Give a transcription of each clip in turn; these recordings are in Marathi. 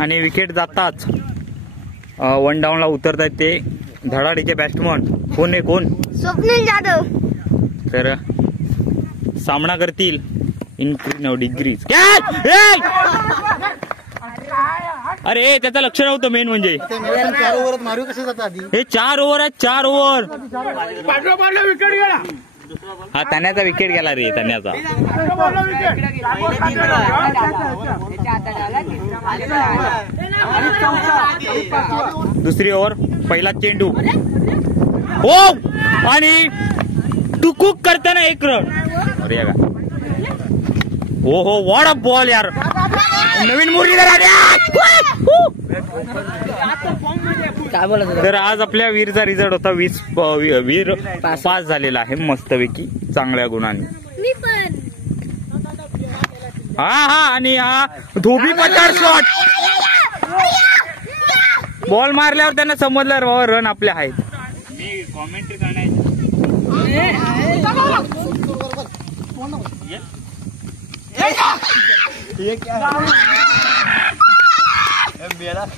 आणि विकेट जाताच वन डाऊनला उतरतात ते धडाडीचे बॅट्समन. कोण आहे कोण? स्वप्नील जाधव. तर सामना करतील इन डिग्रीज. अरे त्याचं लक्ष नव्हतं मेन म्हणजे. हे 4 ओव्हर आहेत, 4 ओव्हर. हा तान्याचा विकेट गेला रे, तान्याचा. दुसरी ओव्हर, पहिला चेंडू हो आणि टुकूक करताना 1 रन. अरे का हो हो, व्हॉट अ बॉल यार. नवीन मुरलीधर. तर आज आपल्या वीरचा रिझल्ट होता 20. वीर पास झालेला आहे मस्तपैकी चांगल्या गुणांनी. हा हा, आणि हा धोबी पचार शॉट. बॉल मारल्यावर त्यांना समजलं बाबा रन आपले आहेत. मी कॉमेंट्री करण्याची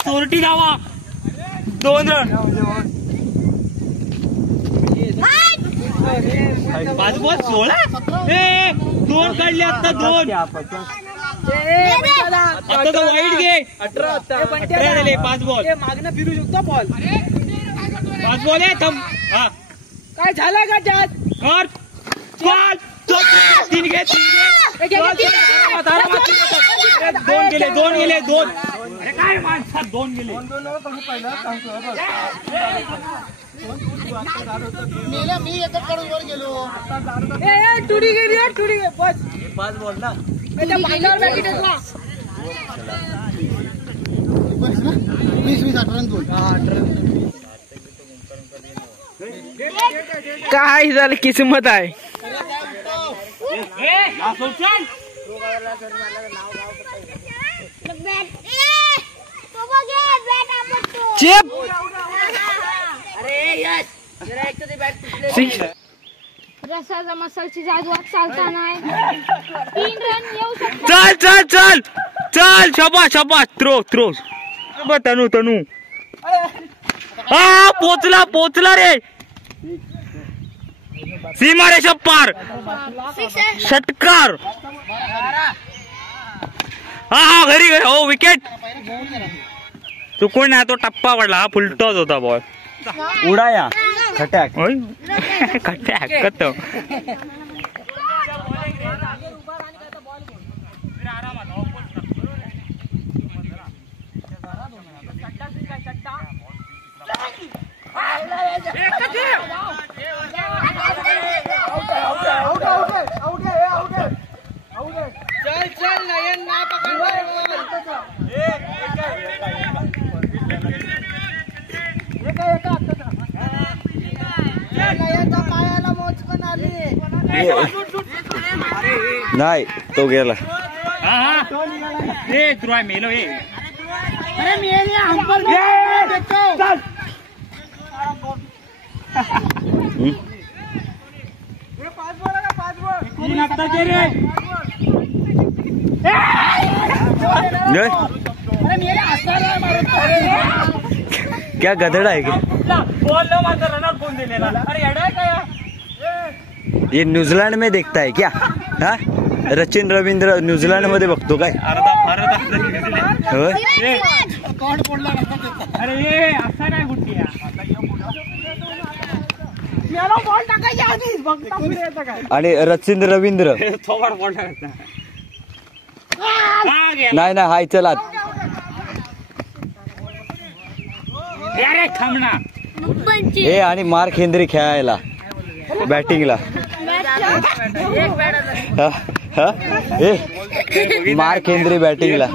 चोरटी धावा, 2 रन. 5 बॉल 16. 2 काढले आता, 2. आता तर वाईट घे. 18 झाले. 5 बॉल मागणं फिरू शकतो बॉल. 5 बॉल आहे. थांब. हा काय झालं का त्यात? कर. 3 घे. 2 गेले. 2. अरे काय माणसात 2 गेले. मी एकाकडून वर गेलो. टुडी गेली. टुडी बस. 5 बॉल ना. भांड्यावर बॅकेट आहे ना. 20 18 2. काय झालं किस्मत आहे. चेप. रसाचा मसालची जादू आज चालता नाही. 3 रन येऊ शकतात. चल चल चल चल. शाबाश शाबाश. थ्रो. तनू. हा पोचला रे. सीमारेषा पार. षटकार. हा घरी. हो विकेट. चुकून नाही, तो टप्पा पडला. हा फुलटॉस होता बॉल. उडाया खटॅक. खटॅक कत. चल नयन ना पायाला मोच पण आली नाही, तो गेला. मेलो हे. अरे मेले अंपर क्या गधड़ा है क्या? बॉल न मारता रनआउट कोण दिलेला? अरे येडा आहे काय? ये न्यूझीलैंड में देखता है क्या? हाँ, सचिन रवींद्र न्यूझीलैंड मध्ये बघतो काय? अरे ये असा काय गुट्टी आणि सचिन रवींद्र नाही नाही हाय चला. ए आणि मार्क हेनरी खेळायला बॅटिंगला. Mark Henry बॅटिंगला.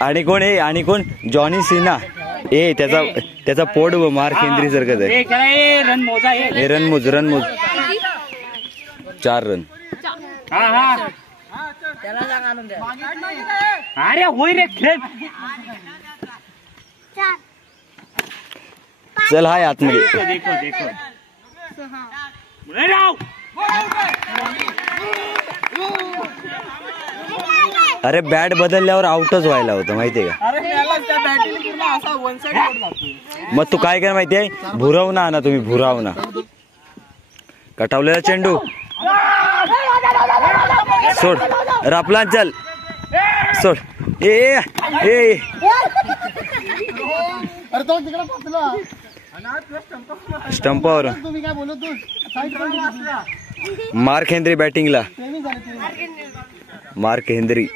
आणि कोण आहे? आणि कोण? जॉनी सिन्हा. ए त्याचा पोट मार्क हेनरी सारखंच आहे. रनमोज 4 रन. अरे होय रे खेळ. चल हाय आतमध्ये. अरे बॅट बदलल्यावर आउटच व्हायला होतं माहितीये का. अरे त्याला त्या बॅटीने पूर्ण असा वन साइड आउट जातो. मग तू काय कर माहितीये, भुरवणा आणा तुम्ही, भुरावणा. कटावलेला चेंडू सोड, रापला चल सोड. ए ए अरे तो तिकडे पोचला स्टंपावर. तुम्ही काय बोलत तू मार्क हेनरी बॅटिंगला. मार्क हेनरी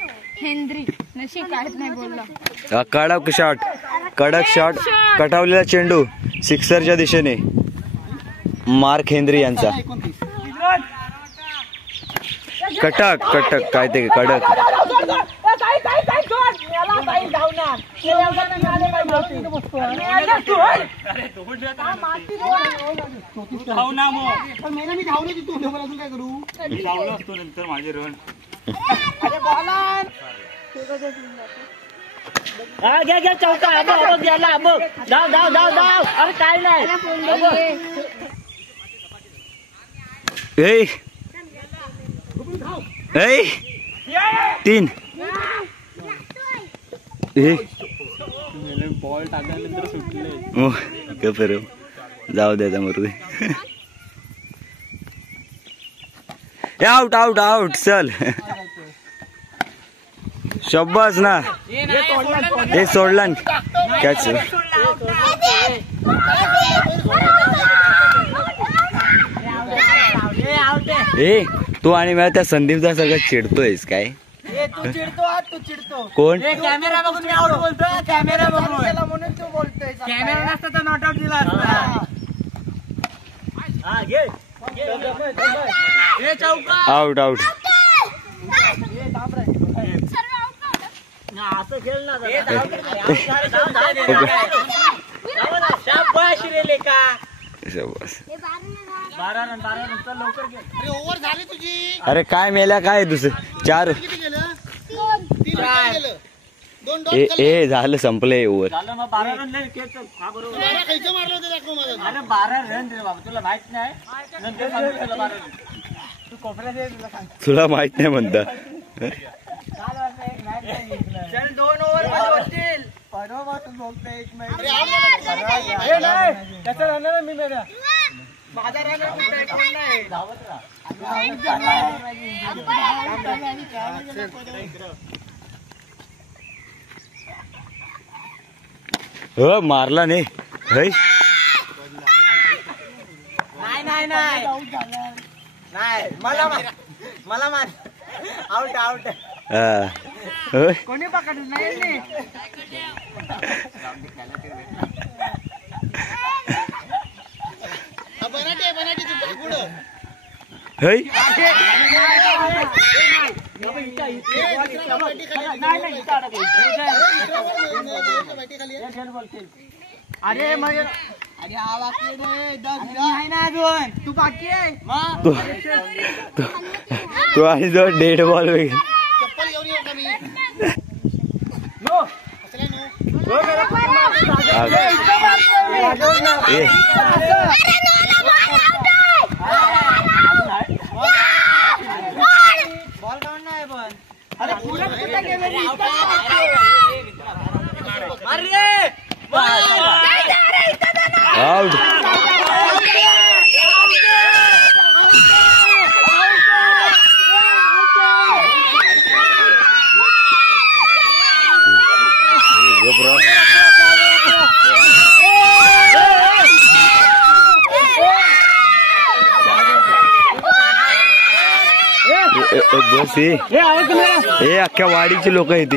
हेनरी नशीब काढत नाही बोलला. कडक शॉट कटावलेला चेंडू सिक्सरच्या दिशेने. मार्क हेनरी यांचा कटक काय ते कडक. माझे रन घ्या चौका गेला बघ. धाव अरे काय नाही. तीन बॉल टाकल्यानंतर सुटले. जाऊ द्या मरू दे. आउट आउट आउट चल. शब्बास ना, हे सोडला कॅच. ए तू आणि मला त्या संदीपदा सगळं चिडतोयस काय. तू चिडतो कोण कॅमेरा बघून मी आउट बोलतोय. कॅमेरा बघून म्हणून तू बोलतोय. कॅमेरा नसता तर नॉट आउट दिला असता. Out out. असं खेळ ना. शाबाश रे लेका. 12 रन चल लवकर घे. अरे ओव्हर झाली तुझी. अरे काय मेल्या काय दुसरं 4 ए झालं संपलंय ओव्हर. झालं मग 12 रन नाही खेळ. चल हा बरोबर. मारलं होतं दाखव मला. अरे 12 रन रे बाबा, तुला माहित नाही. नंतर सांगू तुला 12 रन. तू कोपऱ्यात ये, तुला सांग. तुला माहित नाही म्हणता. चल 2 ओव्हर मध्ये होतील. परवापासून बोलतोय 1 मॅच. हे नाही त्याचा रनर मी मेरा. माझा रनर कोण नाही. हो मारला नाही. नाही मला मार. आउट. कोणी पकडलं नाही. अरे मग अरे हा बाकी रे 10 नाही ना अजून. तू बाकी आहे तू आणि जो डेड बॉल वगैरे. चप्पल घेऊन येऊ का मी. नो बॉल काढून नाही पण. अरे आउट. बस हे अख्ख्या वाडीची लोक येते.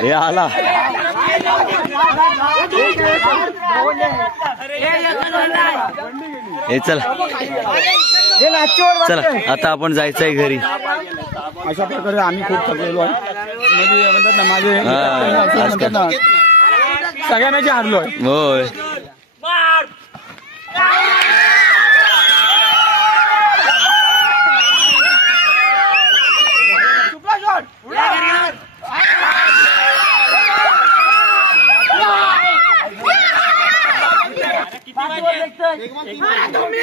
हे आला. हे चला आता आपण जायचंय घरी. अशा प्रकारे आम्ही खूप थकलेलो आहे. म्हणजे म्हणतात ना माझे सगळ्यांना हारलोय. होय तुम्ही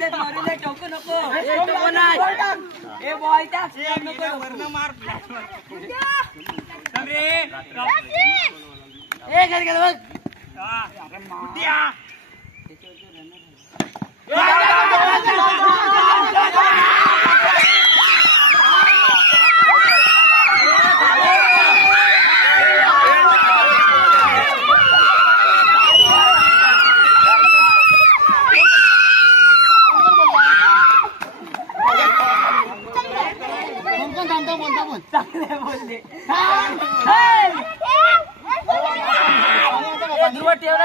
टोकू नको ए बॉय त्या नको मार ए घरी गेलो चांगले बोलले ध्रुव ठेवला